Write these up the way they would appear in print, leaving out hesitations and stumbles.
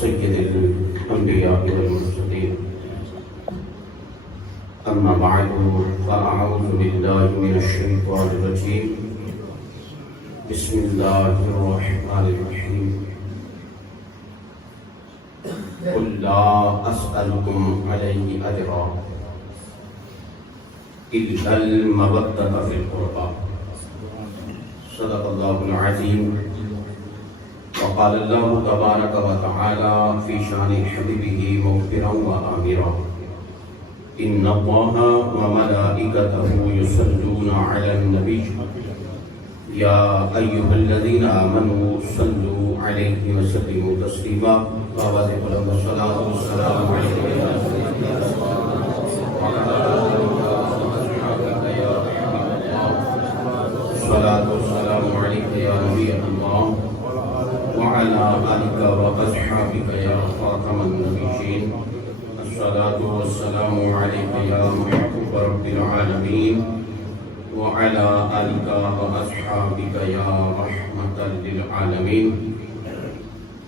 سيد الأنبياء والمرسلين أما بعد فأعوذ بالله من الشيطان الرجيم بسم الله الرحمن الرحيم قل لا أسألكم عليه أجرا إلا المودة في القربى صدق الله العظيم. وقال الله تبارك وتعالى في شان حبيبه مغفرا وآمرا إن الله وملائكته يصلون على النبي يا أيها الذين آمنوا صلوا عليه وسلموا تسليما. الصلاة والسلام عليك يا رسول الله وعلى أصحابك يا حبيب الله. الصلاة والسلام عليك يا نبي الله وعلى آلك وأصحابك يا خاتم النبيين. الصلاة والسلام عليك يا محبوب رب العالمين وعلى آلك وأصحابك يا رحمة للعالمين.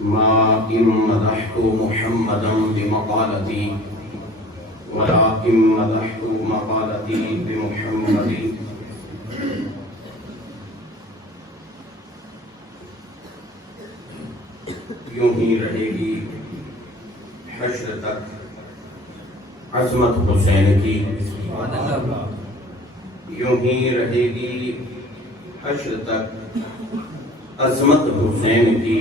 ما إن مدحت محمدا بمقالتي ولكن مدحت مقالتي بمحمد. یوں ہی رہے گی حشر تک عظمت حسین کی، یوں ہی رہے گی حشر تک عظمت حسین کی.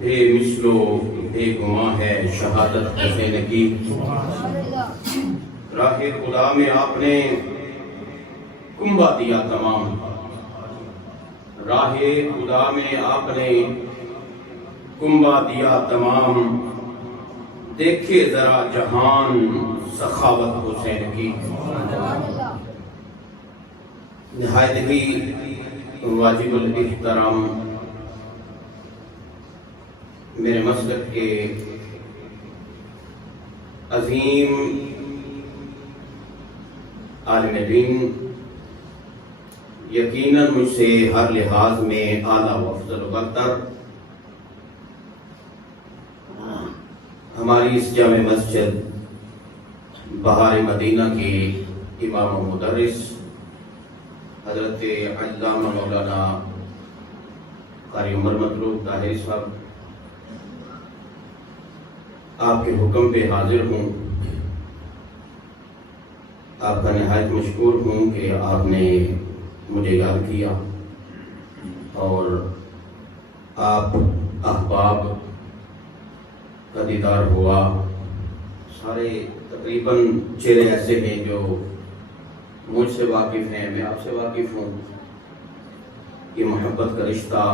بے مثل و بے گماں ہے شہادت حسین کی. راہ خدا میں آپ نے کنبہ دیا تمام، راہ خدا میں آپ نے کنبہ دیا تمام. دیکھے ذرا جہان سخاوت حسین کی. نہایت ہی واجب الاحترام میرے مسلک کے عظیم عالم دین، یقیناً مجھ سے ہر لحاظ میں اعلیٰ و افضل و برتر، ہماری اس جامع مسجد بہار مدینہ کے امام و مدرس حضرت علامہ مولانا قاری عمر مطلوب طاہری صاحب، آپ کے حکم پہ حاضر ہوں. آپ کا نہایت مشکور ہوں کہ آپ نے مجھے یاد کیا اور آپ احباب کا دیدار ہوا. سارے تقریباً چہرے ایسے ہیں جو مجھ سے واقف ہیں، میں آپ سے واقف ہوں. یہ محبت کا رشتہ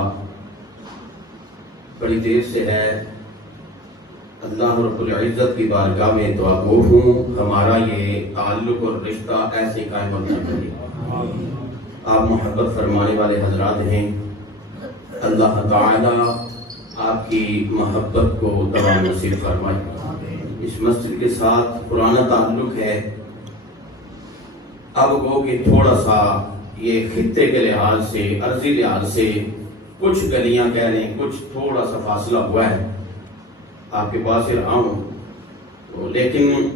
بڑی دیر سے ہے. اللہ رب العزت کی بارگاہ میں دعا گو ہوں ہمارا یہ تعلق اور رشتہ ایسے قائم ہونا چاہیے. آپ محبت فرمانے والے حضرات ہیں. اللہ تعالی آپ کی محبت کو دوام نصیب فرمائے. اس مسجد کے ساتھ پرانا تعلق ہے. اب گو کہ تھوڑا سا یہ خطے کے لحاظ سے، عرضی لحاظ سے کچھ گلیاں کہہ لیں، کچھ تھوڑا سا فاصلہ ہوا ہے. آپ کے پاس ہی رہا ہوں تو لیکن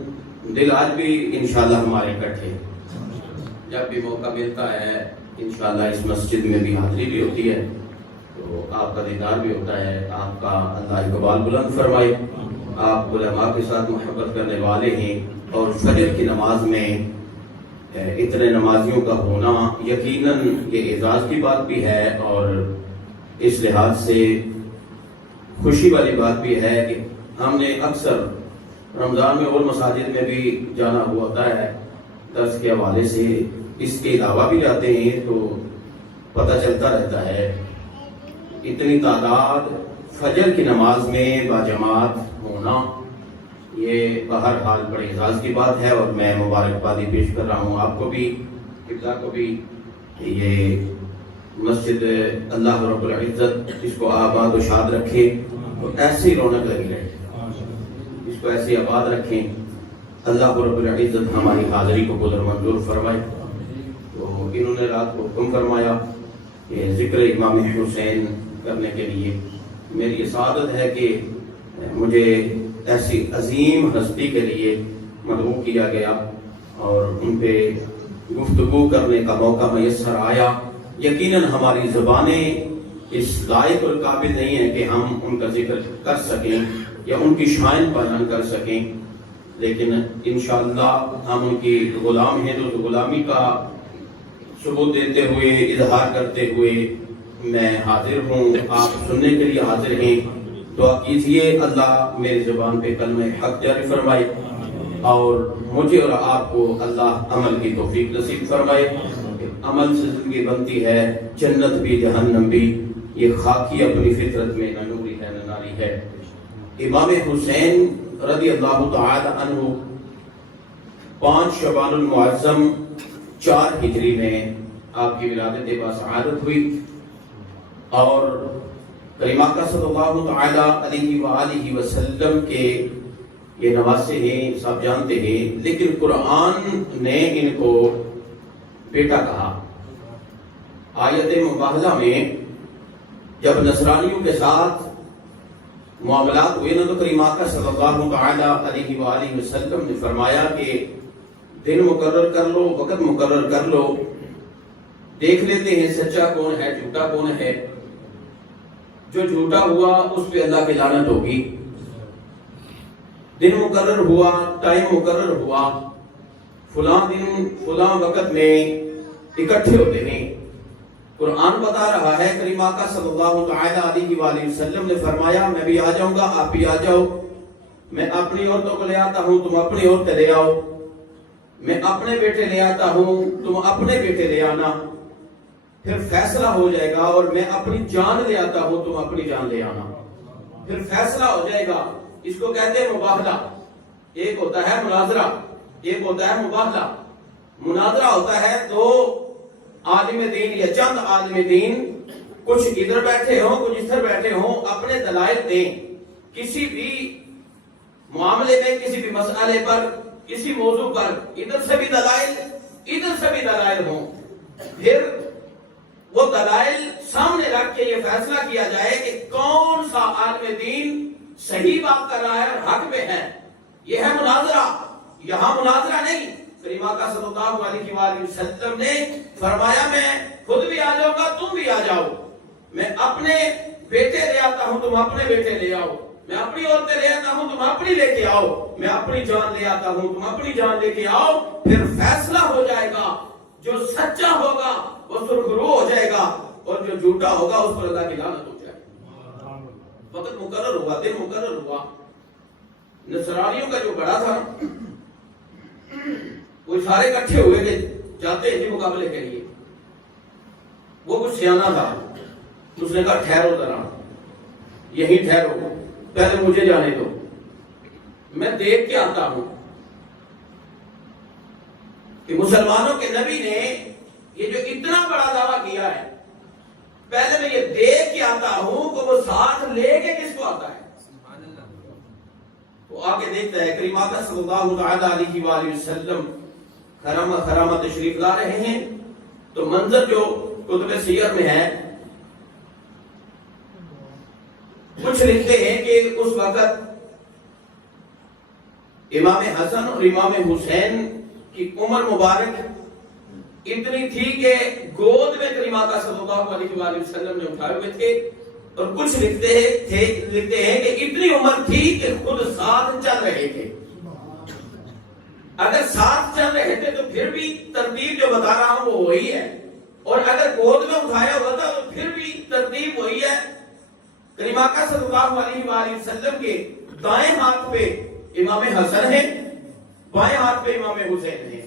دل آج بھی انشاءاللہ ہمارے اکٹھے. جب بھی موقع ملتا ہے انشاءاللہ اس مسجد میں بھی حاضری بھی ہوتی ہے تو آپ کا دیدار بھی ہوتا ہے. آپ کا اللہ اقبال بلند فرمائے. آپ علماء کے ساتھ محبت کرنے والے ہیں اور فجر کی نماز میں اتنے نمازیوں کا ہونا یقیناً یہ اعزاز کی بات بھی ہے اور اس لحاظ سے خوشی والی بات بھی ہے کہ ہم نے اکثر رمضان میں اور مساجد میں بھی جانا ہوتا ہے درس کے حوالے سے. اس کے علاوہ بھی جاتے ہیں تو پتہ چلتا رہتا ہے. اتنی تعداد فجر کی نماز میں باجماعت ہونا یہ بہرحال بڑے اعزاز کی بات ہے اور میں مبارکبادی پیش کر رہا ہوں آپ کو بھی، قبلہ کو بھی. یہ مسجد اللہ رب العزت اس کو آباد و شاد رکھے اور ایسی رونق لگی رہے، اس کو ایسے آباد رکھیں. اللہ رب العزت ہماری حاضری کو قدر منظور فرمائے. تو انہوں نے رات کو حکم فرمایا کہ ذکر امام حسین کرنے کے لیے میری یہ سعادت ہے کہ مجھے ایسی عظیم ہستی کے لیے مدعو کیا گیا اور ان پہ گفتگو کرنے کا موقع میسر آیا. یقیناً ہماری زبانیں اس لائق اور قابل نہیں ہیں کہ ہم ان کا ذکر کر سکیں یا ان کی شان بیان کر سکیں، لیکن انشاءاللہ ہم ان کی غلام ہیں تو غلامی کا ثبوت دیتے ہوئے، اظہار کرتے ہوئے میں حاضر ہوں. آپ سننے کے لیے حاضر ہیں. دعا کیجئے اللہ میری زبان پہ کلمہ حق جاری فرمائے اور مجھے اور آپ کو اللہ عمل کی توفیق نصیب فرمائے. عمل سے زندگی بنتی ہے، جنت بھی جہنم بھی. یہ خاکی اپنی فطرت میں نہ نوری ہے نہ ناری ہے. امام حسین رضی اللہ تعالی عنہ 5 شعبان المعظم 4 ہجری میں آپ کی ولادت باسعادت ہوئی اور کریم آقا صلی اللہ تعالی علیہ وآلہ وسلم کے یہ نواسے ہیں، سب جانتے ہیں، لیکن قرآن نے ان کو بیٹا کہا. آیت مباہلہ میں جب نصرانیوں کے ساتھ معاملات ہوئے نا تو کریم آقا صلی اللہ تعالی علیہ وآلہ وسلم نے فرمایا کہ دن مقرر کر لو، وقت مقرر کر لو، دیکھ لیتے ہیں سچا کون ہے جھوٹا کون ہے. جو جھوٹا ہوا اس پہ اللہ کی لعنت ہوگی. دن مقرر ہوا، ٹائم مقرر ہوا، فلاں دن فلاں وقت میں اکٹھے ہوتے ہیں. قرآن بتا رہا ہے، کریم آقا صلی اللہ تعالی علیہ وآلہ وسلم نے فرمایا میں بھی آ جاؤں گا، آپ بھی آ جاؤ. میں اپنی عورتوں کو لے آتا ہوں، تم اپنی عورتیں لے آؤ. میں اپنے بیٹے لے آتا ہوں، تم اپنے بیٹے لے آنا. پھر فیصلہ ہو جائے گا. اور میں اپنی جان لے آتا ہوں، تم اپنی جان لے آنا. پھر فیصلہ ہو جائے گا. اس کو کہتے ہیں مباہلہ. ایک ہوتا ہے مناظرہ، ایک ہوتا ہے مباہلہ. مناظرہ ہوتا ہے تو عالم دین یا چند عالم دین کچھ ادھر بیٹھے ہوں کچھ ادھر بیٹھے ہوں، اپنے دلائل دیں کسی بھی معاملے میں، کسی بھی مسئلے پر، کسی موضوع پر. ادھر سے بھی دلائل، ادھر سے بھی دلائل ہوں. پھر وہ دلائل سامنے رکھ کے یہ فیصلہ کیا جائے کہ کون سا عالم دین صحیح بات کر رہا ہے اور حق میں ہے. یہ ہے مناظرہ. یہاں مناظرہ نہیں. کریم آقا صلی اللہ علیہ وآلہ وسلم نے فرمایا میں خود بھی آ جاؤں گا، تم بھی آ جاؤ. میں اپنے بیٹے لے آتا ہوں، تم اپنے بیٹے لے آؤ. میں اپنی عورتیں لے آتا ہوں، تم اپنی لے کے آؤ. میں اپنی جان لے آتا ہوں، تم اپنی جان لے کے آؤ. پھر فیصلہ ہو جائے گا. جو سچا ہوگا وہ سرخرو ہو جائے گا اور جو جھوٹا ہوگا اس پر اللہ کی لعنت ہو جائے گا. وقت مقرر ہوا، دن مقرر ہوا. نصرانیوں کا جو بڑا تھا وہ سارے اکٹھے ہوئے کہ جاتے ہیں مقابلے کے لیے. وہ کچھ سیانا تھا. اس نے کہا ٹھہرو ذرا، یہیں ٹھہرو، پہلے مجھے جانے دو، میں دیکھ کے آتا ہوں کہ مسلمانوں کے نبی نے یہ جو اتنا بڑا دعویٰ کیا ہے، پہلے میں یہ دیکھ کے آتا ہوں کہ وہ ساتھ لے کے کس کو آتا ہے. وہ آ کے دیکھتا ہے. کریم آقا صلی اللہ تعالی علیہ وآلہ وسلم خرامہ تشریف لا رہے ہیں. تو منظر جو کتب سیر میں ہے، کچھ لکھتے ہیں کہ اس وقت امام حسن اور امام حسین کی عمر مبارک اتنی تھی کہ گود میں کریم آقا صلی اللہ علیہ وآلہ وسلم نے اٹھائے ہوئے تھے. اور کچھ لکھتے ہیں کہ اتنی عمر تھی کہ خود ساتھ چل رہے تھے. اگر ساتھ چل رہے تھے تو پھر بھی ترتیب جو بتا رہا ہوں وہ وہی ہے. اور اگر گود میں اٹھایا ہوا تھا تو پھر بھی ترتیب وہی ہے. کریم آقا صلی اللہ علیہ وآلہ وسلم کے دائیں ہاتھ پہ امام حسن ہے، بائیں ہاتھ پہ امام حسین ہے.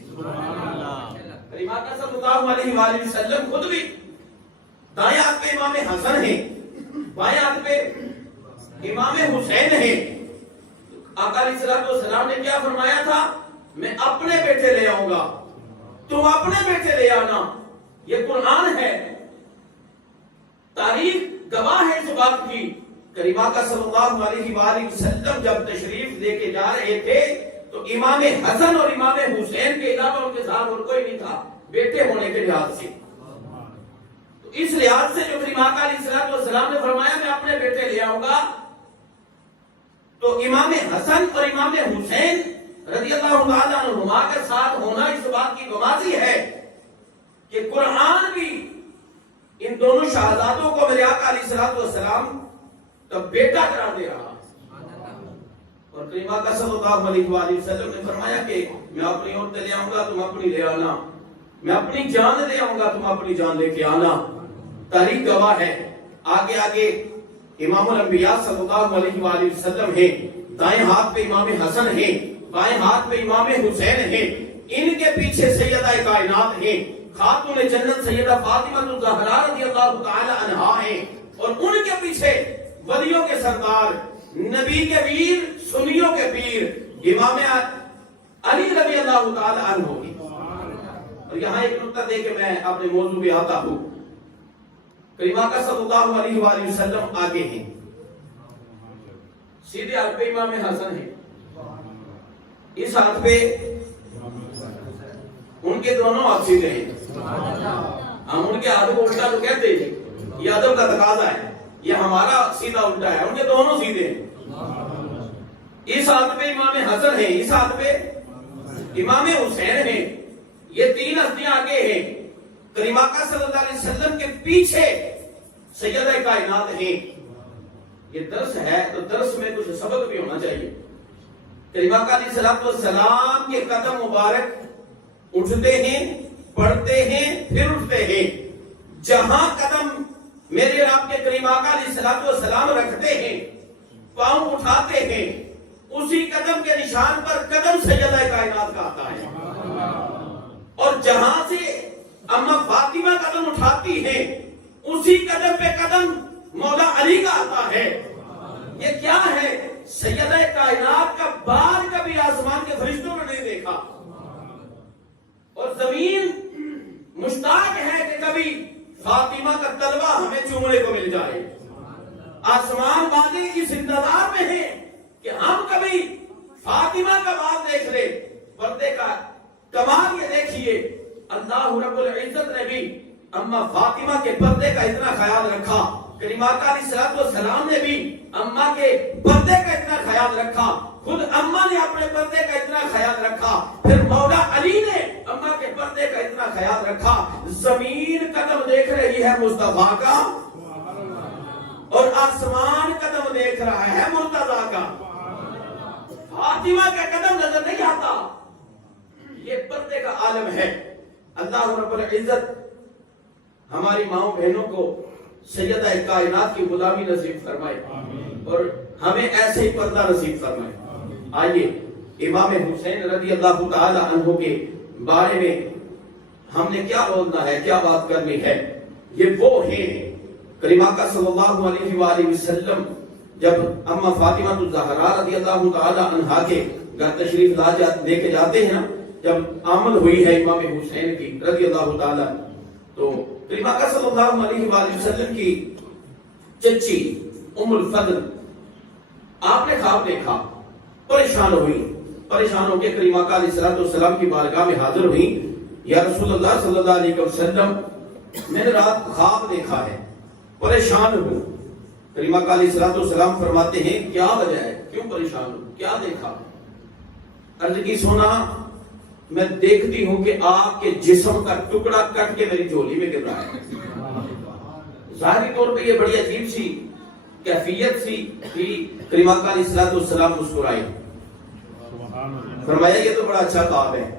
کریم آقا صلی اللہ علیہ وآلہ وسلم خود بھی دائیں ہاتھ پہ امام حسن ہے، بائیں ہاتھ پہ امام حسین ہے. آقا علیہ الصلوۃ والسلام نے کیا فرمایا تھا؟ میں اپنے بیٹے لے آؤں گا، تم اپنے بیٹے لے آنا. یہ قرآن ہے. تاریخ گواہ ہے اس بات کی. کریم آقا صلی اللہ علیہ وآلہ وسلم جب تشریف لے کے جا رہے تھے تو امام حسن اور امام حسین کے علاوہ ان کے ساتھ اور کوئی نہیں تھا، بیٹے ہونے کے لحاظ سے. تو اس لحاظ سے جو کریم آقا علیہ الصلوۃ والسلام نے فرمایا میں اپنے بیٹے لے آؤں آؤں گا تو امام حسن اور امام حسین رضی اللہ تعالیٰ عنہما کے ساتھ ہونا اس بات کی گواہی ہے کہ قرآن بھی ان دونوں شہزادوں کو میرے آقا علیہ الصلوۃ والسلام کا بیٹا قرار دے رہا. اور کریم آقا صلی اللہ علیہ وآلہ وسلم نے فرمایا کہ میں اپنی عورتیں لے آؤں گا تم اپنی لے آنا, میں اپنی جان لے آؤں گا تم اپنی جان لے کے آنا. تاریخ گواہ ہے. آگے آگے امام الانبیاء صلی اللہ علیہ وآلہ وسلم ہیں, دائیں ہاتھ پہ امام حسن ہیں, بائیں ہاتھ پہ امام حسین ہیں, ان کے پیچھے سیدہ کائنات ہیں, خاتون جنت سیدہ فاطمہ الزہرا رضی اللہ تعالی عنہا ہیں, اور ان کے پیچھے ولیوں کے سردار, نبی کے ویر, سنیوں کے پیر امام علی رضی اللہ تعالی عنہ کی. اور یہاں ایک نقطہ دے کے میں اپنے موضوع پہ آتا ہوں. کریم آقا صلی اللہ علیہ وآلہ وسلم آگے ہیں, سیدھے ہاتھ پہ امام حسن ہے, اس ہاتھ پہ ان کے دونوں ہاتھ سیدھے ہیں. ہم ان کے ہاتھ کو الٹا تو کہتے ہیں, یہ ادب کا تقاضا ہے, یہ ہمارا سیدھا الٹا ہے, ان کے دونوں سیدھے ہیں. اس ہاتھ پہ امام حسن ہیں, اس ہاتھ پہ امام حسین ہیں, یہ تین ہستیاں آگے ہیں. کریم آقا صلی اللہ علیہ وسلم کے پیچھے سیدہ کائنات ہیں. یہ درس ہے تو درس میں کچھ سبق بھی ہونا چاہیے. کریم آقا علیہ السلام کے قدم مبارک اٹھتے ہیں, پڑھتے ہیں, پھر اٹھتے ہیں. جہاں قدم میرے اور آپ کے کریم آقا علیہ السلام رکھتے ہیں, پاؤں اٹھاتے ہیں, اسی قدم کے نشان پر قدم سیدہ کائنات کا آتا ہے. اور جہاں سے اما فاطمہ قدم اٹھاتی ہیں, اسی قدم پہ قدم مولا علی کا آتا ہے. یہ کیا ہے؟ سیدہ کائنات کا بال کبھی آسمان کے فرشتوں نے نہیں دیکھا, اور زمین مشتاق ہے کہ کبھی فاطمہ کا طلبہ ہمیں چومنے کو مل جائے. آسمان والے اس انتظار میں ہیں کہ ہم کبھی فاطمہ کا بال دیکھ لیں. پردے کا کمال یہ دیکھیے, اللہ رب العزت نے بھی اما فاطمہ کے پردے کا اتنا خیال رکھا, کریم آقا علیہ السلام نے بھی اما کے پردے کا اتنا خیال رکھا, خود اما نے اپنے پردے کا اتنا خیال رکھا, پھر مولا علی نے اما کے پردے کا اتنا خیال رکھا. زمین قدم دیکھ رہی ہے مصطفیٰ کا, اور آسمان قدم دیکھ رہا ہے مرتضیٰ کا. فاطمہ کا قدم نظر نہیں آتا. یہ پردے کا عالم ہے. اللہ رب العزت ہماری ماؤں بہنوں کو سیدہ کائنات کی غلامی نصیب فرمائے, اور ہمیں ایسے ہی پردہ نصیب فرمائے. آئیے امام حسین رضی اللہ تعالی عنہ کے بارے میں ہم نے کیا بولنا ہے, کیا بات کرنی ہے. یہ وہ ہیں کریم آقا صلی اللہ علیہ وآلہ وسلم جب اما فاطمہ الزہرا رضی اللہ تعالی عنہا کے گھر تشریف لے کے جاتے ہیں, جب آمد ہوئی ہے امام حسین کی رضی اللہ تعالی, تو کریم آقا صلی اللہ علیہ وآلہ وسلم کی چچی ام الفضل آپ نے خواب دیکھا, پریشان ہوئی, پریشان ہو کے کریم آقا علیہ السلام کی بارگاہ میں حاضر ہوئی. یا رسول اللہ صلی اللہ علیہ وسلم, میں نے رات خواب دیکھا ہے, پریشان ہوں. کریم آقا علیہ السلام فرماتے ہیں کیا وجہ ہے, کیوں پریشان ہوں, کیا دیکھا؟ عرض کی سونا, میں دیکھتی ہوں کہ آپ کے جسم کا ٹکڑا کٹ کے میری جھولی میں گر رہا ہے. ظاہری طور پہ یہ بڑی عجیب سی کیفیت سی تھی. کریم آقا علیہ السلام مسکرائے, فرمایا یہ تو بڑا اچھا خواب ہے,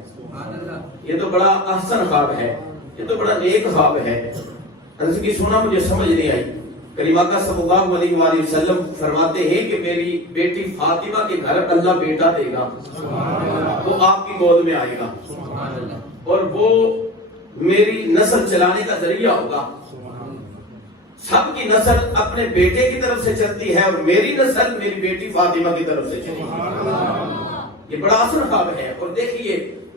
یہ تو بڑا احسن خواب ہے, یہ تو بڑا نیک خواب ہے. عرض کی سونا مجھے سمجھ نہیں آئی. کریم آقا صلی اللہ علیہ وآلہ وسلم فرماتے ہیں کہ میری بیٹی فاطمہ کے گھر اللہ بیٹا دے گا, وہ آپ کی گود میں آئے گا, اور وہ میری نسل چلانے کا ذریعہ ہوگا. سب کی نسل اپنے بیٹے کی طرف سے چلتی ہے, اور میری نسل میری بیٹی فاطمہ کی طرف سے چلتی ہے. یہ بڑا اثر خواب ہے. اور دیکھیے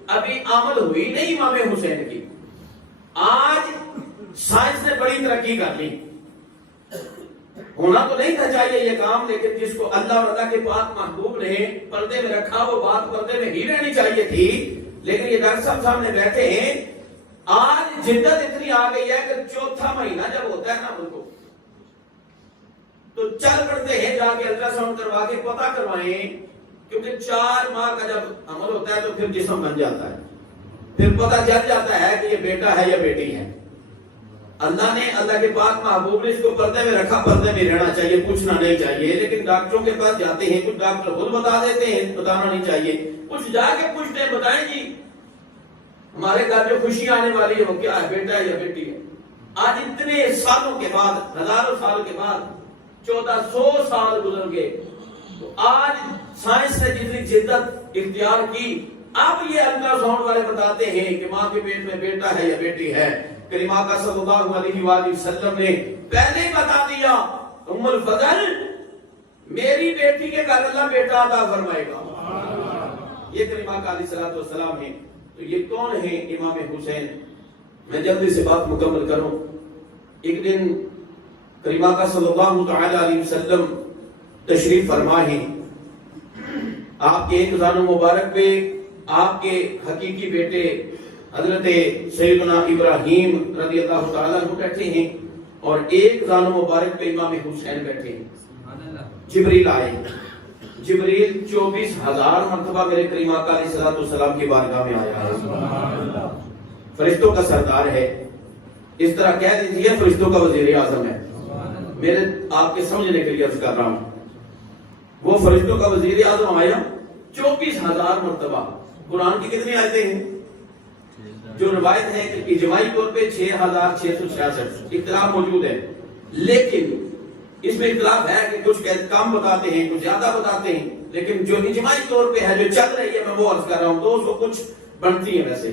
ابھی آمد ہوئی نہیں امام حسین کی, آج سائنس نے بڑی ترقی کر لی. ہونا تو نہیں تھا چاہیے یہ کام, لیکن جس کو اللہ اور اللہ کے پاک محبوب نے پردے میں رکھا وہ بات پردے میں ہی رہنی چاہیے تھی. لیکن یہ ڈاکٹر صاحب سامنے بیٹھے ہیں, آج جدت اتنی آ گئی ہے کہ چوتھا مہینہ جب ہوتا ہے نا, ان کو تو چل پڑتے ہیں جا کے الٹرا ساؤنڈ کروا کے پتہ کروائیں، کیونکہ 4 ماہ کا جب عمل ہوتا ہے تو پھر جسم بن جاتا ہے، پھر پتہ چل جاتا ہے کہ یہ بیٹا ہے یا بیٹی ہے۔ اللہ نے، اللہ کے پاک محبوب نے اس کو پردے میں رکھا، پردے میں رہنا چاہیے، پوچھنا نہیں چاہیے، لیکن ڈاکٹروں کے پاس جاتے ہیں، کچھ ڈاکٹر خود بتا دیتے ہیں، بتانا نہیں چاہیے، کچھ جا کے پوچھتے ہیں، بتائیں جی ہمارے گھر جو خوشی آنے والی ہے وہ کیا ہے، بیٹا ہے یا بیٹی ہے؟ آج اتنے سالوں کے بعد، ہزاروں سال کے بعد، 1400 سال گزر گئے، تو آج سائنس نے جتنی جدت اختیار کی، اب یہ الٹرا ساؤنڈ والے بتاتے ہیں کہ ماں کے پیٹ میں بیٹا ہے یا بیٹی ہے۔ کریم آقا صلی اللہ علیہ وآلہ وسلم نے پہلے ہی بتا دیا، ام الفضل میری بیٹی کے گھر اللہ بیٹا عطا فرمائے گا۔ یہ کریم آقا علیہ السلام ہیں۔ تو یہ کون ہیں؟ امام حسین۔ میں جلدی سے بات مکمل کروں۔ ایک دن کریم آقا صلی اللہ تعالی علیہ وسلم تشریف فرما ہیں، آپ کے ایک زانو مبارک پہ آپ کے حقیقی بیٹے حضرت سیدنا ابراہیم رضی اللہ تعالیٰ عنہ بیٹھے ہیں، اور ایک زانو مبارک پہ امام حسین بیٹھے ہیں۔ جبریل آئے، جبریل 24,000 مرتبہ میرے کریم آقا علیہ السلام کی بارگاہ میں آیا ہے، فرشتوں کا سردار ہے، اس طرح کہہ دیجیے فرشتوں کا وزیر اعظم ہے۔ میرے آپ کے سمجھنے کے لیے عرض کر رہا ہوں، وہ فرشتوں کا وزیر اعظم آیا 24,000 مرتبہ۔ قرآن کی کتنی آیتیں ہیں؟ جو روایت ہے کہ اجماعی طور پہ 6,666، اختلاف موجود ہے، لیکن اس میں اختلاف ہے کہ کچھ کم بتاتے ہیں، کچھ زیادہ بتاتے ہیں، لیکن جو اجماعی طور پہ ہے، جو چل رہی ہے، میں وہ عرض کر رہا ہوں، 200 کچھ بنتی ہے، ویسے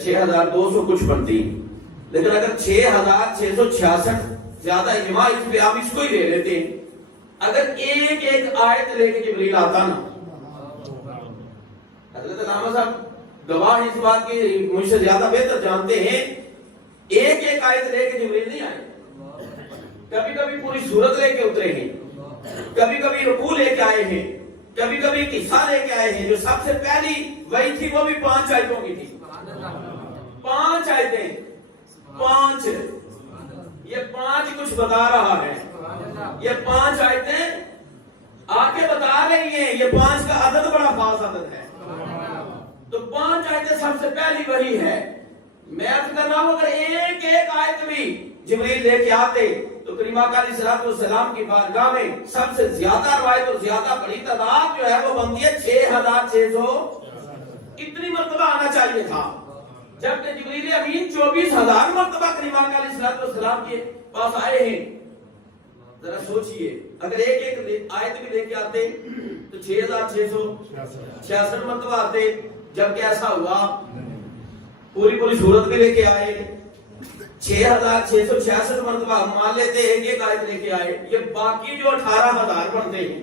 6,200 کچھ بنتی ہے، لیکن اگر 6,666 زیادہ اجماع اس پہ، آپ اس کو ہی لے لیتے ہیں، اگر ایک ایک آیت لے کے جبریل آتا نا، حضرت علامہ صاحب گواہ اس بات کی، مجھ سے زیادہ بہتر جانتے ہیں، ایک ایک آیت لے کے جبریل نہیں آئے، کبھی کبھی پوری سورت لے کے اترے ہیں، کبھی کبھی رکوع لے کے آئے ہیں، کبھی کبھی قصہ لے کے آئے ہیں۔ جو سب سے پہلی وہی تھی وہ بھی 5 آیتوں کی تھی، 5 آیتیں، 5، یہ 5 کچھ بتا رہا ہے، یہ 5 آیتیں آگے بتا رہی ہیں، یہ 5 کا عدد بڑا خاص عدد ہے، تو 5 آیتیں سب سے پہلی وہی ہے۔ میں عرض کر رہا ہوں اگر ایک ایک آیت بھی جبریل لے کے آتے تو کریم آقا علیہ السلام کی بارگاہ میں سب سے زیادہ روایت اور زیادہ بڑی تعداد جو ہے وہ بنتی ہے 6,600، اتنی مرتبہ آنا چاہیے تھا، جبکہ جبریل امین 24,000 مرتبہ کریم آقا علیہ السلام کے پاس آئے ہیں۔ ذرا سوچئے اگر ایک ایک آیت بھی لے کے آتے تو 6,666 مرتبہ آتے، جبکہ ایسا ہوا پوری صورت بھی لے کے آئے، 6,666 مرتبہ ہم مان لیتے ہیں ایک ایک آیت لے کے آئے، یہ باقی جو 18,000 بنتے ہیں،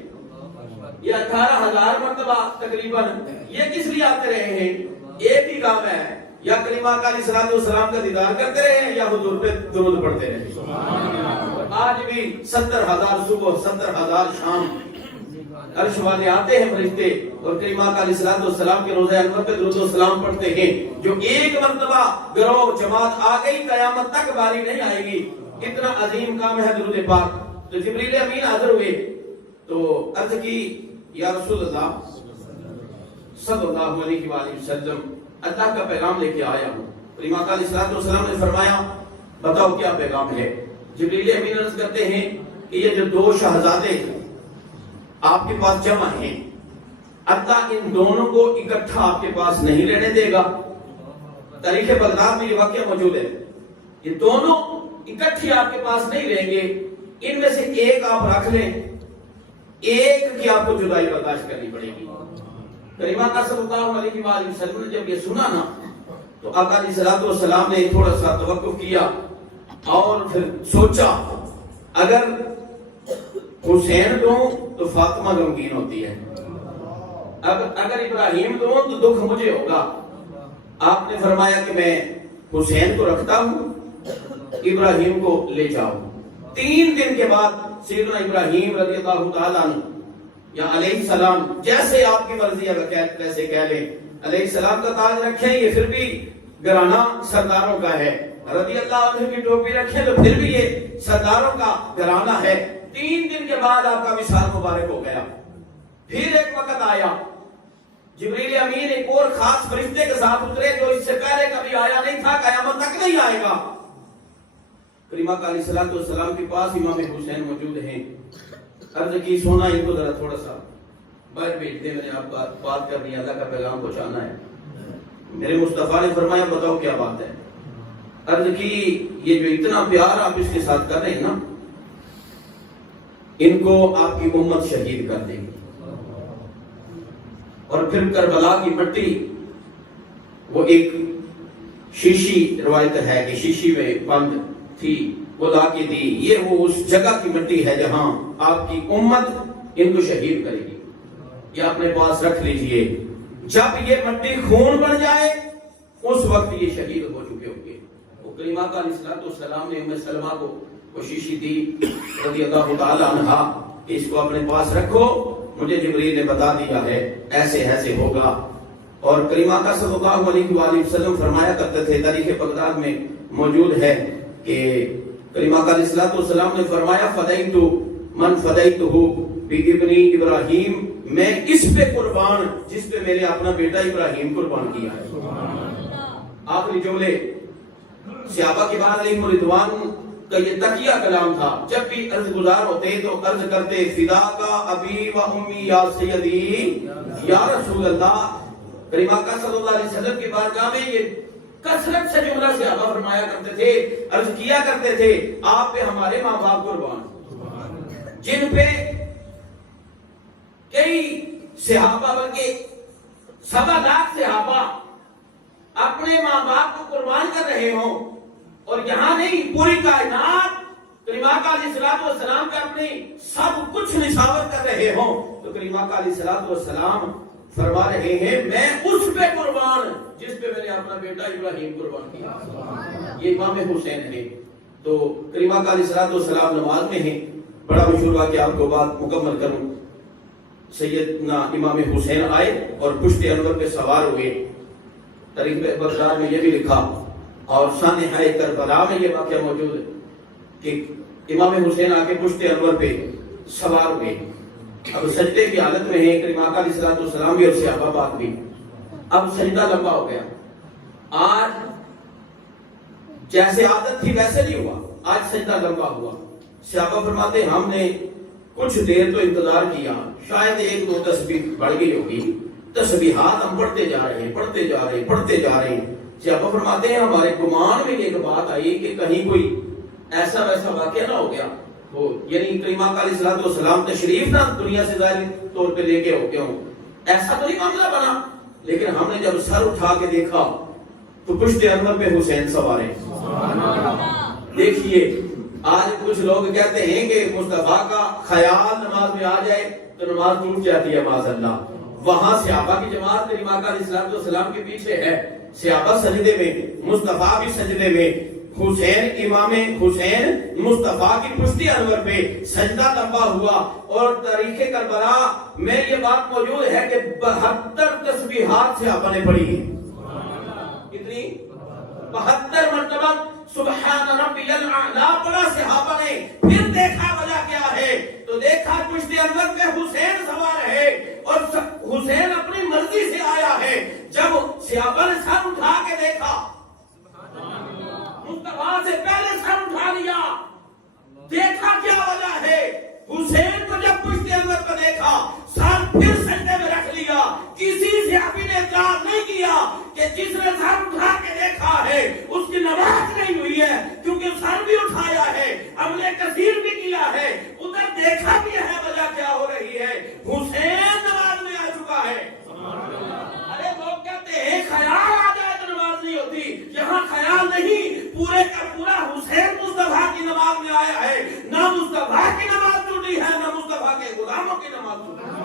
یہ 18,000 مرتبہ تقریباً یہ کس لیے آتے رہے ہیں؟ ایک ہی کام ہے، یا کریم آقا علیہ السلام کا دیدار کرتے رہے یا حضور پہ درود پڑھتے رہے۔ آج بھی 70,000 صبح، 70,000 شام عرش والے آتے ہیں فرشتے، اور کریم آقا علیہ السلام کے روضہ انور پہ درود و سلام پڑھتے ہیں۔ جو ایک مرتبہ گروہ جماعت آ گئی قیامت تک باری نہیں آئے گی، اتنا عظیم کام ہے درود پاک۔ تو جبریل امین حاضر ہوئے تو عرض کی، یا رسول اللہ صلی اللہ علیہ وآلہ وسلم، اللہ کا پیغام لے کے آیا ہوں۔ کریم آقا علیہ السلام نے فرمایا بتاؤ کیا پیغام ہے؟ جبریل امین عرض کرتے ہیں کہ یہ جو 2 شہزادے آپ کے پاس جمع ہیں، اللہ ان دونوں کو اکٹھا آپ کے پاس نہیں رہنے دے گا۔ تاریخ بغداد میں یہ واقعہ موجود ہے، یہ دونوں اکٹھے آپ کے پاس نہیں رہیں گے، ان میں سے ایک آپ رکھ لیں، ایک کی آپ کو جدائی برداشت کرنی پڑے گی۔ کریم آقا صلی اللہ علیہ وآلہ وسلم نے جب یہ سنا نا تو آقا علیہ السلام نے تھوڑا سا توقف کیا اور پھر سوچا اگر حسین دوں تو فاطمہ غمگین ہوتی ہے، اگر ابراہیم دوں تو دکھ مجھے ہوگا۔ آپ نے فرمایا کہ میں حسین کو رکھتا ہوں، ابراہیم کو لے جاؤ۔ 3 دن کے بعد سیدنا ابراہیم رضی اللہ تعالیٰ عنہ یا علیہ السلام، جیسے آپ کی مرضی ہے ویسے کہہ لیں، علیہ السلام کا تاج رکھیں، یہ پھر بھی گھرانہ سرداروں کا ہے، رضی اللہ عنہ کی ٹوپی رکھیں تو پھر بھی یہ سرداروں کا گھرانہ ہے۔ 3 دن کے بعد آپ کا وصال مبارک ہو گیا. پھر ایک وقت آیا جبریل امین ایک اور خاص فرشتے کے ساتھ اترے جو اس سے پہلے کبھی آیا نہیں تھا, قیامت تک نہیں آئے گا. کریمہ کا علیہ الصلوۃ والسلام کے پاس امام حسین موجود ہیں. عرض کی سونا ان کو ذرا تھوڑا سا باہر بھیج دے, میں نے آپ بات کرنی ہے, اللہ کا پیغام پہنچانا ہے. میرے مصطفیٰ نے فرمایا بتاؤ کیا بات ہے. عرض کی یہ جو اتنا پیار آپ اس کے ساتھ کر رہے ہیں نا, ان کو آپ کی امت شہید کر دے گی. اور پھر کربلا کی مٹی, وہ ایک شیشی روایت ہے کہ شیشی میں بند تھی, وہ لا کے دی. یہ وہ اس جگہ کی مٹی ہے جہاں آپ کی امت ان کو شہید کرے گی. یہ اپنے پاس رکھ لیجئے. جب یہ مٹی خون بن جائے اس وقت یہ شہید ہو چکے ہوں گے. وہ کریمہ کا علیہ الصلوۃ والسلام نے ام سلمہ کو وہ شیشی دی رضی اللہ تعالی عنہا کہ اس کو اپنے پاس رکھو, مجھے جبریل نے بتا دیا ہے ایسے ایسے ہوگا. اور کریمہ کا صلی اللہ علیہ وآلہ وسلم فرمایا کرتے تھے, تاریخ بغداد میں موجود ہے کہ کریمہ کا علیہ الصلوۃ والسلام نے فرمایا فدیت من فدیتہ بابنی ابراہیم, میں اس پہ قربان جس پہ میرے اپنا بیٹا ابراہیم قربان کیا ہے. آخری جملے صحابہ کے بعد علیہم رضوان کا یہ تقیہ کلام تھا. جب بھی عرض گزار ہوتے تو عرض کرتے فدا کا ابی و امی یا سیدی یا رسول اللہ. کریمہ کا صلی اللہ علیہ وسلم کی بارگاہ میں یہ کثرت سے جملہ صحابہ فرمایا کرتے تھے, عرض کیا کرتے تھے آپ پہ ہمارے ماں باپ قربان, جن پہ کئی صحابہ بلکہ 7 لاکھ صحابہ اپنے ماں باپ کو قربان کر رہے ہوں. اور یہاں نہیں, پوری کائنات کریمہ کا علیہ الصلوۃ والسلام پہ اپنی سب کچھ نشاور کر رہے ہوں, تو کریمہ کا علیہ الصلوۃ والسلام فرما رہے ہیں میں اس پہ قربان جس پہ میں نے اپنا بیٹا ابراہیم قربان کیا. یہ امام حسین ہے. تو کریمہ کا علیہ الصلوۃ والسلام نماز میں ہیں. بڑا مشہور واقعہ آپ کو بات مکمل کروں. سیدنا امام حسین آئے اور پشت انور پہ سوار ہوئے. تاریخ بغداد میں یہ بھی لکھا اور سانحہ کربلا میں یہ واقعہ موجود ہے کہ امام حسین آ کے پشت انور پہ سوار ہوئے. اب سجدے کی حالت میں ہیں کریمہ کا علیہ الصلوۃ والسلام بھی اور صحابہ پاک بھی. اب سجدہ لمبا ہو گیا. آج جیسے عادت تھی ویسے نہیں ہوا, آج سجدہ لمبا ہوا. صحابہ فرماتے ہم نے کچھ دیر تو انتظار کیا, شاید 1-2 تسبیح بڑھ گئی ہوگی, تسبیحات ہم پڑھتے جا رہے ہیں. صحابہ فرماتے ہیں ہمارے گمان میں ایک بات آئی کہ کہیں کوئی ایسا ویسا واقعہ نہ ہو گیا ہو, یعنی کریمہ کا علیہ الصلوۃ والسلام تشریف نہ دنیا سے ظاہری طور پہ لے کے ہو گیا ہوں, ایسا تو نہیں معاملہ بنا. لیکن ہم نے جب سر اٹھا کے دیکھا تو پشت انور پہ حسین سوار ہیں. دیکھیے آج کچھ لوگ کہتے ہیں کہ مصطفیٰ کا خیال نماز میں آ جائے تو نماز ٹوٹ جاتی ہے معاذ اللہ. وہاں صحابہ کی جماعت کریمہ کا علیہ الصلوۃ والسلام کے پیچھے ہے, صحابہ سجدے میں, مصطفیٰ بھی سجدے میں. حسین امام حسین مصطفیٰ کی پشت انور پہ سجدہ لمبا ہوا. اور تاریخ کربلا میں یہ بات موجود ہے کہ 72 تسبیحات صحابہ نے پڑھی ہیں. کتنی؟ 72 مرتبہ سبحان ربی الاعلی پڑھا صحابہ نے. پھر دیکھا وجہ کیا ہے, تو دیکھا پشت انور پہ حسین سوار ہے اور حسین اپنی مرضی سے آیا ہے. جب صحابہ نے سر اٹھا کے دیکھا, مصطفیٰ سے پہلے سر اٹھا لیا, دیکھا کیا وجہ ہے. حسین کو جب پشت انور پر دیکھا سر پھر سجدے میں رکھ لیا. کسی صحابی نے اعتراض نہیں کیا کہ جس نے سر اٹھا کے دیکھا ہے اس کی نماز نہیں ہوئی ہے, کیونکہ سر بھی اٹھایا ہے, عمل کثیر بھی کیا ہے, ادھر دیکھا بھی ہے وجہ کیا ہو رہی ہے. حسین نماز میں آ چکا ہے. ارے لوگ کہتے ہیں خیال آ جائے تو نماز نہیں ہوتی. یہاں خیال نہیں, پورے کا پورا حسین مصطفیٰ کی نماز میں آیا ہے. نہ مصطفیٰ کی نماز ٹوٹی ہے, نہ مصطفیٰ کے غلاموں کی نماز ٹوٹی ہے.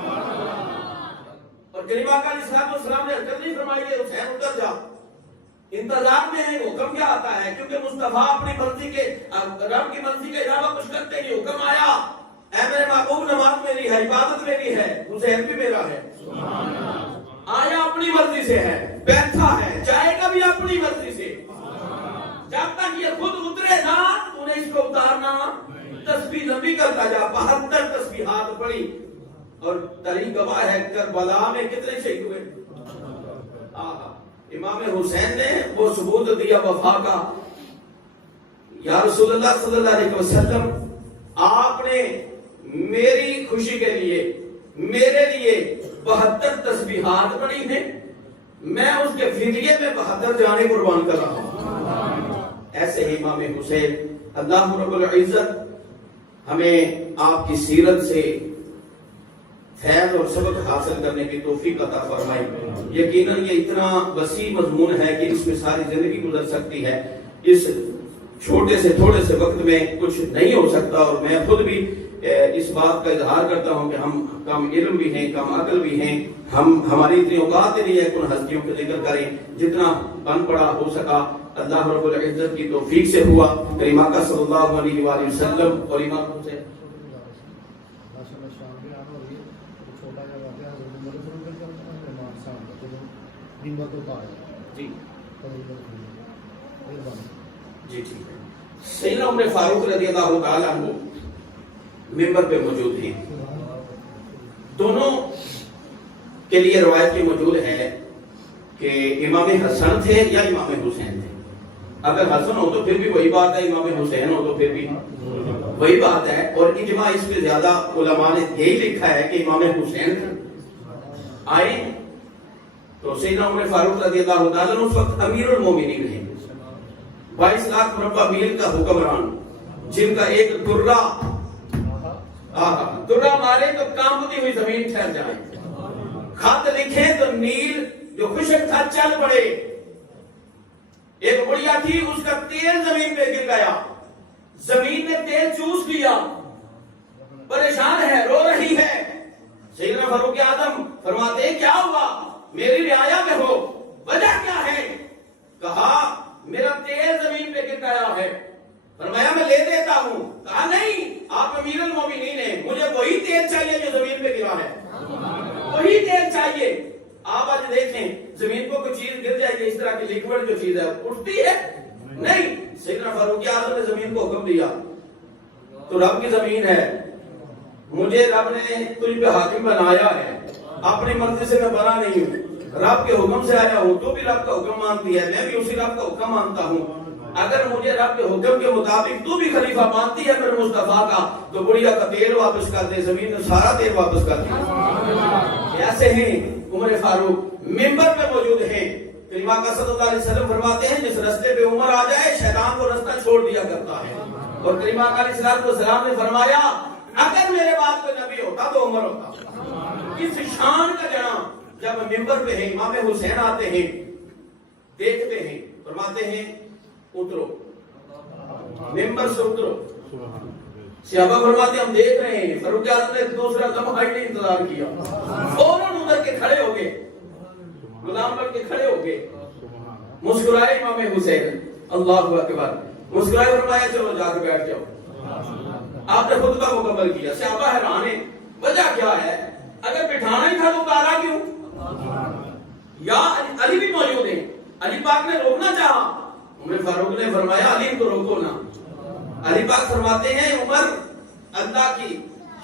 اور کریمہ کا علیہ الصلوۃ والسلام نے حرکت نہیں فرمائی کہ حسین اتر جا, انتظار میں ہے. حکم کیا آتا ہے, کیونکہ مصطفیٰ اپنی مرضی کے رب کی مرضی کے علاوہ کچھ کرتے نہیں. حکم آیا اے میرے محبوب نماز میری ہے, عبادت میری ہے, حسین بھی میرا ہے. آیا اپنی مرضی سے ہے, بیٹھا ہے, جائے گا بھی اپنی مرضی سے. جب تک یہ خود اترے نا تو نے اس کو اتارنا تسبیح لمبی کرتا جا، 72 تسبیحات پڑھی، اور تاریخ گواہ ہے کربلا میں کتنے شہید ہوئے؟ امام حسین نے وہ ثبوت دیا وفا کا، یا رسول اللہ صلی اللہ علیہ وسلم آپ نے میری خوشی کے لیے میرے لیے 72 تسبیحات پڑھی ہیں، میں اس کے فدیے میں 72 جانیں قربان کر رہا ہوں۔ ایسے ہی امام حسین، اللہ رب العزت ہمیں آپ کی سیرت سے فیض اور سبق حاصل کرنے کی توفیق عطا فرمائے۔ یقیناً یہ اتنا وسیع مضمون ہے کہ اس میں ساری زندگی گزر سکتی ہے، اس چھوٹے سے تھوڑے سے وقت میں کچھ نہیں ہو سکتا، اور میں خود بھی اس بات کا اظہار کرتا ہوں کہ ہم کم علم بھی ہیں، کم عقل بھی ہیں، ہماری اتنی اوقات نہیں ہے کن ہستیوں کے ذکر کریں، جتنا بن پڑا ہو سکا اللہ رب العزت کی توفیق سے ہوا۔ کریم آقا صلی اللہ علیہ وآلہ وسلم اور امام حسین جی ٹھیک ہے۔ سیدنا عمر فاروق رضی اللہ تعالیٰ عنہ منبر پہ موجود ہیں، دونوں کے لیے روایت یہ موجود ہے کہ امام حسن تھے یا امام حسین تھے۔ اگر حسن ہو تو پھر بھی وہی بات ہے، امام حسین ہو تو پھر بھی وہی بات ہے، اور اجماع اس پہ زیادہ علماء نے یہی لکھا ہے کہ امام حسین آئے تو سیدنا عمر فاروق رضی اللہ تعالیٰ عنہ اس وقت امیر المومنین ہیں، 22 لاکھ مربع میل کا حکمران، جن کا ایک درہ مارے تو کانپتی ہوئی زمین ٹھہر جائے، خط لکھے تو نیل جو خشک تھا چل پڑے، ایک بڑھیا تھی اس کا تیل زمین پہ گر گیا، زمین نے تیل چوس لیا، پریشان ہے، رو رہی ہے، سیدنا فاروق اعظم فرماتے ہیں کیا ہوا؟ میری رعایا میں ہو، وجہ کیا ہے؟ کہا میرا تیل زمین پہ گر گیا ہے۔ فرمایا میں لے دیتا ہوں۔ کہا نہیں، آپ امیر المومنین ہیں، مجھے وہی تیل چاہیے جو زمین پہ گرا ہے، وہی تیل چاہیے۔ آپ آج دیکھیں زمین کو کوئی چیز گر جائے گی، اس طرح کی لیکوڈ جو چیز ہے اٹھتی ہے نہیں۔ سیدنا فاروق اعظم نے زمین کو حکم دیا تو رب کی زمین ہے، مجھے رب نے تجھ پہ حاکم بنایا ہے، اپنی مرضی سے میں بنا نہیں ہوں، رب کے حکم سے آیا ہوں، تو بھی رب کا حکم مانتی ہے، میں بھی اسی رب کا حکم مانتا ہوں، اگر مجھے رب کے حکم کے مطابق تو بھی خلیفہ مانتی ہے میرے مصطفیٰ کا تو بڑھیا کا تیل واپس کر دے، زمین نے سارا تیل واپس کر دیا۔ ایسے ہیں عمر فاروق منبر پہ موجود ہیں، کریم آقا صلی اللہ علیہ وسلم فرماتے ہیں جس رستے پہ عمر آ جائے شیطان کو رستہ چھوڑ دیا کرتا ہے، اور کریم آقا علیہ السلام نے فرمایا اگر میرے بعد کوئی نبی ہوتا تو عمر ہوتا۔ اس شان کا جناب جب منبر پہ ہے، امام حسین آتے ہیں، دیکھتے ہیں، فرماتے ہیں اترو، منبر سے اترو۔ صحابہ فرماتے ہم دیکھ رہے ہیں، فاروق اعظم نے دوسرا لمحہ ہی نہیں انتظار کیا، فوراً اتر کے کھڑے ہو گئے، غلام بن کے کھڑے ہو گئے، مسکرائے امام حسین، اللہ اکبر، مسکرائے، فرمایا چلو جا کے بیٹھ جاؤ۔ آپ نے خطبہ مکمل کیا، صحابہ حیران ہیں، وجہ کیا ہے؟ اگر بٹھانا ہی تھا تو اتارا کیوں؟ یا علی بھی موجود ہیں، علی پاک نے روکنا چاہا، عمر فاروق نے فرمایا علی کو روکو نا۔ علی پاک فرماتے ہیں عمر اللہ کی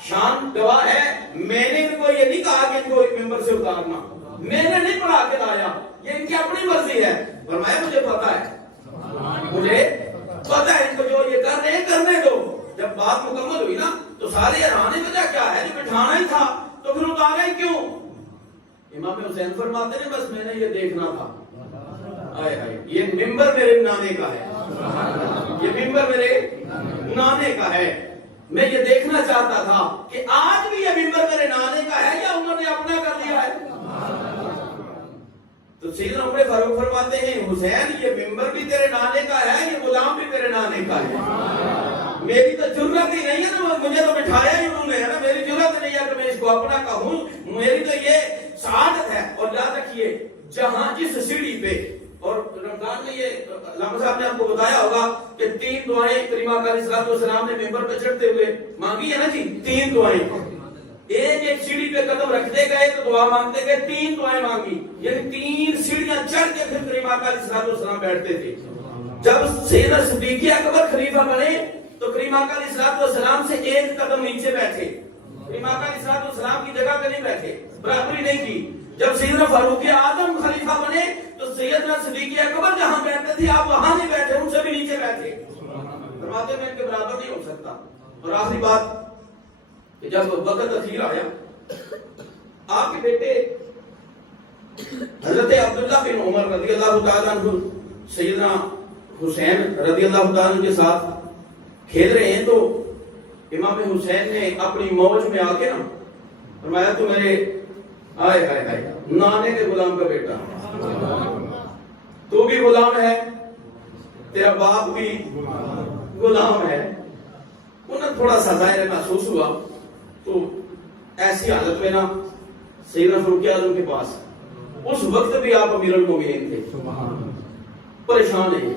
شان گواہ ہے، میں نے ان کو یہ نہیں کہا کہ ان کو ممبر سے اتارنا، میں نے نہیں پڑھا کے لایا، یہ ان کی اپنی مرضی ہے۔ فرمایا مجھے پتا ہے، مجھے پتا ہے ان کو جو یہ کر رہے ہیں کرنے دو۔ جب بات مکمل ہوئی نا تو سارے حیران، وجہ کیا ہے؟ جو بٹھانا ہی تھا تو پھر اتارا ہی کیوں؟ امام حسین فرماتے ہیں بس میں نے یہ دیکھنا تھا، آئے آئے یہ ممبر میرے نانے کا ہے، یہ ممبر میرے نانے کا ہے، میں یہ دیکھنا چاہتا تھا کہ آج بھی یہ ممبر میرے نانے کا ہے یا انہوں نے اپنا کر لیا ہے۔ تو سیدنا عمر فاروق فرماتے ہیں حسین یہ ممبر بھی تیرے نانے کا ہے، یہ غلام بھی تیرے نانے کا ہے، میری تو جرت ہی نہیں ہے نا، مجھے تو بٹھایا ہی انہوں نے ہے نا، میری جرت نہیں ہے کہ میں اس کو اپنا کہوں، میری تو یہ سعادت ہے۔ اور یاد رکھیے جہاں جس سیڑھی پہ، اور رمضان میں یہ علامہ صاحب نے آپ کو بتایا ہوگا کہ 3 دعائیں کریم آقا علیہ السلام نے ممبر پہ چڑھتے ہوئے مانگی ہے نا جی، 3 دعائیں، ایک ایک سیڑھی پہ قدم رکھتے گئے تو دعا مانگتے گئے، 3 دعائیں مانگی، یعنی 3 سیڑھیاں چڑھ کے پھر کریم آقا علیہ السلام بیٹھتے تھے۔ جب سیدنا صدیق اکبر خلیفہ بنے تو کریم آقا علیہ الصلوۃ والسلام سے ایک قدم نیچے بیٹھے، کریم آقا علیہ الصلوۃ والسلام کی جگہ پہ نہیں بیٹھے، برابری نہیں کی۔ جب سیدنا فاروق اعظم خلیفہ بنے تو سیدنا صدیق اکبر جہاں بیٹھتے تھے آپ وہاں نہیں بیٹھے، ان سے بھی نیچے بیٹھے، فرماتے میں ان کے برابر نہیں ہو سکتا۔ اور آخری بات کہ جب وقت اخیر آیا، آپ کے بیٹے حضرت عبداللہ بن عمر رضی اللہ تعالیٰ عنہ سیدنا حسین رضی اللہ تعالیٰ عنہ کے ساتھ کھیل رہے ہیں، تو امام حسین نے اپنی موج میں آ کے نا فرمایا تو میرے آئے ہائے ہائے نانے کے غلام کا بیٹا، تو بھی غلام ہے، تیرا باپ بھی غلام ہے۔ انہیں تھوڑا سا ظاہر محسوس ہوا، تو ایسی حالت میں نا سیدنا فاروق اعظم کے پاس، اس وقت بھی آپ امیر المومنین تھے، پریشان ہیں،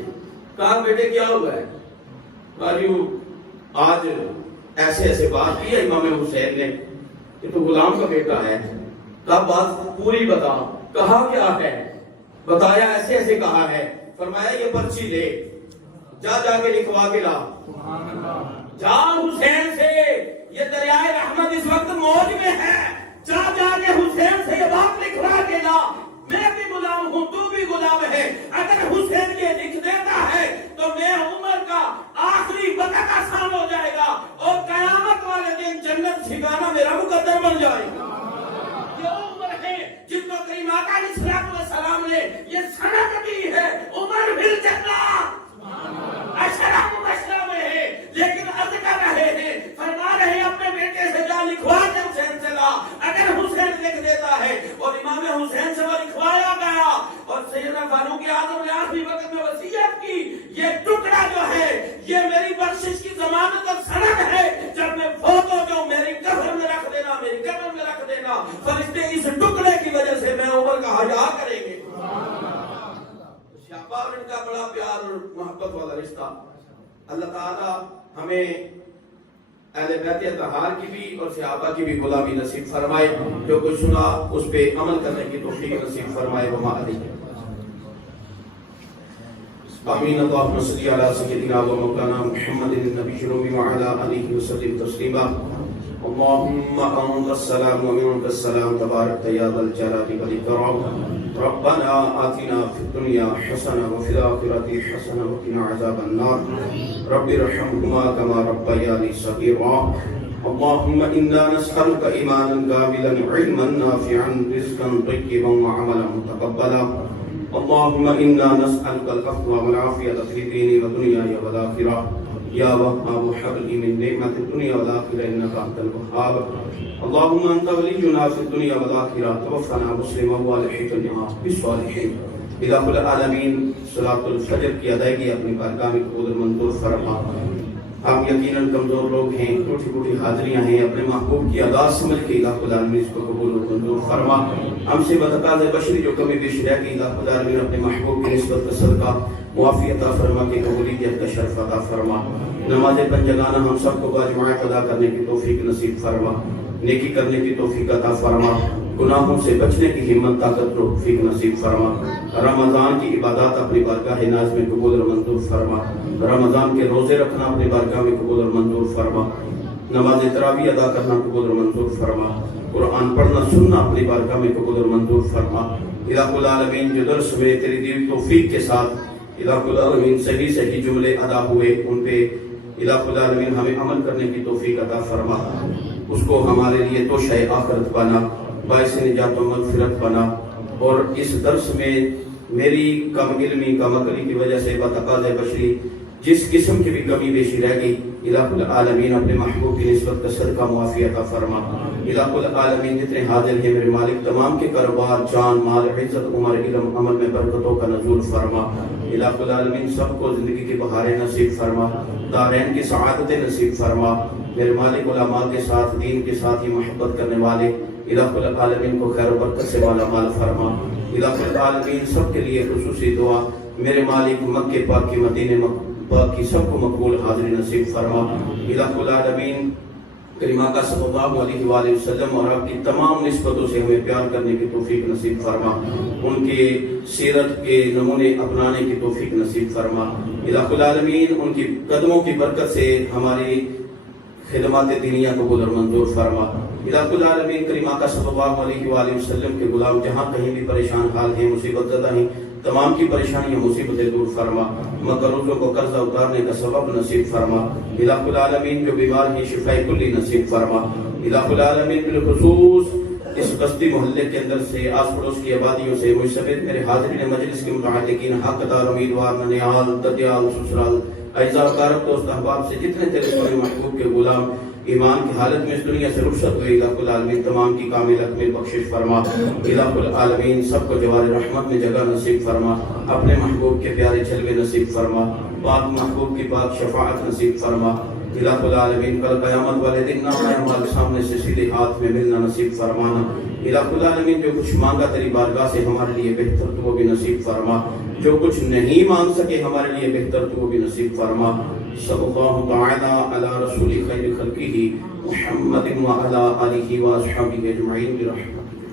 کہا بیٹے کیا ہوا ہے؟ کہا آج ایسے ایسے بات کی ہے امام حسین نے کہ تو غلام کا بیٹا ہے، کہا بات پوری بتا، کہا کیا ہے؟ بتایا ایسے ایسے کہا ہے، فرمایا یہ پرچی لے، جا جا کے لکھوا کے لا، جا حسین سے، یہ دریائے رحمت اس وقت موج میں ہے، جا جا کے حسین سے یہ بات لکھوا کے لا، میں بھی غلام ہوں تو بھی غلام ہے، اگر حسین یہ لکھ دیتا ہے تو میں عمر کا آخری وقت آسان ہو جائے گا اور قیامت والے دن جنت ٹھکانہ میرا مقدر بن جائے گا۔ یہ عمر ہے جن کو کریم آقا علیہ الصلوۃ والسلام نے یہ سند دی ہے، عمر بن جنت اشرا مبشرہ میں ہے، لیکن عرض کر رہے ہیں، فرما رہے ہیں اپنے بیٹے سے جا لکھوا کے حسین سے لا، اگر حسین لکھ دیتا ہے، اور امام حسین سے وہ لکھوایا گیا، اور سیدنا فاروق اعظم نے آخری وقت میں وصیت کی، یہ ٹکڑا جو ہے یہ میری بخشش کی ضمانت اور سند ہے، جب میں فوت ہو جاؤں میری قبر میں رکھ دینا، میری قبر میں رکھ دینا، فرشتے اس ٹکڑے کی وجہ سے میں عمر کا حیا کریں گے۔ صحابہ اور ان کا بڑا پیار اور محبت والا رشتہ، اللہ تعالی ہمیں اہل بیت اطہار کی بھی اور صحابہ کی بھی غلامی نصیب فرمائے، جو کچھ سنا اس پہ عمل کرنے کی توفیق نصیب فرمائے۔ وما علیہ آمین۔ اللہم صلی علی سیدنا و مولانا محمد النبی الأمي وعلى آلہ وسلم تسلیما۔ اللهم أنت السلام ومنك السلام تبارك يا ذا الجلال والإكرام۔ ربنا آتنا في الدنيا حسنة وفي الآخرة حسنة وقنا عذاب النار۔ رب ارحمهما كما ربياني صغيرا۔ اللهم إنا نسألك إيمانا كاملا علما نافعا رزقا طيبا وعملا متقبلا۔ اللهم إنا نسألك العفو والعافية في ديني ودنياي والآخرة۔ يا وهاب هب لي من نعمة الدنيا والآخرة إنك أنت الوهاب۔ اللهم أنت ولينا في الدنيا والآخرة، توفنا مسلما والحقنا بالصالحين۔ الہ العالمین صلاۃ الفجر کی ادائیگی اپنی بارگاہ میں قبول منظور فرما۔ ہم یقیناً کمزور لوگ ہیں، ٹوٹی ٹوٹی حاضریاں ہیں، اپنے محبوب کی ادا سمجھ کے الہ العالمین اس کو قبول و منظور فرما۔ ہم سے بتقاض بشری جو کمی بیش رہ گئی، الہ العالمین اپنے محبوب کی نسبت کا صدقہ معافی عطا فرما کے قبولیت کا شرف عطا فرما۔ نماز پنجگانہ ہم سب کو باجماعت ادا کرنے کی توفیق نصیب فرما، نیکی کرنے کی توفیق عطا فرما، گناہوں سے بچنے کی ہمت طاقت توفیق نصیب فرما۔ رمضان کی عبادات اپنی بارگاہ ناز میں قبول اور منظور فرما۔ رمضان کے روزے رکھنا اپنی بارگاہ میں قبول اور منظور فرما۔ نماز تراویح ادا کرنا قبول اور منظور فرما۔ قرآن پڑھنا سننا اپنی بارگاہ میں قبول اور منظور فرما۔ الہ العالمین جو درس میں تیری دی توفیق کے ساتھ الہ العالمین صحیح صحیح جملے ادا ہوئے، ان پہ الہ العالمین ہمیں عمل کرنے کی توفیق عطا فرما۔ اس کو ہمارے لیے توشہ آخرت بنا، باعث نجات و مغفرت بنا۔ اور اس درس میں میری کم علمی کم عقلی کی وجہ سے بتقاض بشری جس قسم کی بھی کمی بیشی رہ گئی، الہ العالمین اپنے محبوب کی نسبت کا صدقہ معافی عطا فرما۔ الہ العالمین جتنے حاضر ہیں میرے مالک، تمام کے کاروبار، جان، مال، عزت، عمر، علم، عمل میں برکتوں کا نزول فرما۔ الہ العالمین سب کو زندگی کی بہاریں نصیب فرما، دارین کی سعادتیں نصیب فرما۔ میرے مالک علماء کے ساتھ، دین کے ساتھ ہی محبت کرنے والے الہ العالمین کو خیر و برکت سے مالا مال فرما۔ الہ العالمین سب کے لیے خصوصی دعا، میرے مالک مکہ پاک کی، مدینہ پاک کی سب کو مقبول حاضری نصیب فرما۔ الہ العالمین کریمہ کا صلی اللہ علیہ وآلہ وسلم اور آپ کی تمام نسبتوں سے ہمیں پیار کرنے کی توفیق نصیب فرما، ان کے سیرت کے نمونے اپنانے کی توفیق نصیب فرما۔ الہ العالمین ان کی قدموں کی برکت سے ہماری خدمات دینیہ قبول اور منظور فرما۔ الہ العالمین کریمہ کا صلی اللہ علیہ وآلہ وسلم کے غلام جہاں کہیں بھی پریشان حال ہیں، مصیبت زدہ ہیں، تمام کی پریشانیاں مصیبتیں دور فرما، مقروضوں کو قرضہ اتارنے کا سبب نصیب فرما۔ الہ العالمین جو بیمار ہیں شفاء کلی نصیب فرما۔ الہ العالمین بالخصوص اس بستی محلے کے اندر سے آس پڑوس کی آبادیوں سے مجھ سمیت میرے حاضرین مجلس کے متعلقین، حقدار، امیدوار، ننیال، ددیال، سسرال، اعزاء، اقارب، دوست، احباب سے جتنے تیرے سونے محبوب کے غلام ایمان کی حالت میں اس دنیا سے رخصت ہوئے، الہ العالمین تمام کی کامل اکمل بخشش فرما۔ الہ العالمین سب کو جوار رحمت میں جگہ نصیب فرما، اپنے محبوب کے پیارے جلوے نصیب فرما، پاک محبوب کی پاک شفاعت نصیب فرما۔ الہ العالمین کل قیامت والے دن نامہ ہمارے سامنے سے سیدھے ہاتھ میں ملنا نصیب فرمانا۔ الہ العالمین جو کچھ مانگا تیری بارگاہ سے ہمارے لیے بہتر تو وہ بھی نصیب فرما، جو کچھ نہیں مانگ سکے ہمارے لیے بہتر تو وہ بھی نصیب فرما۔ صلی اللہ تعالی علی رسول خیر خلقہ محمد وعلی آلہ واصحابہ اجمعین برحمتک۔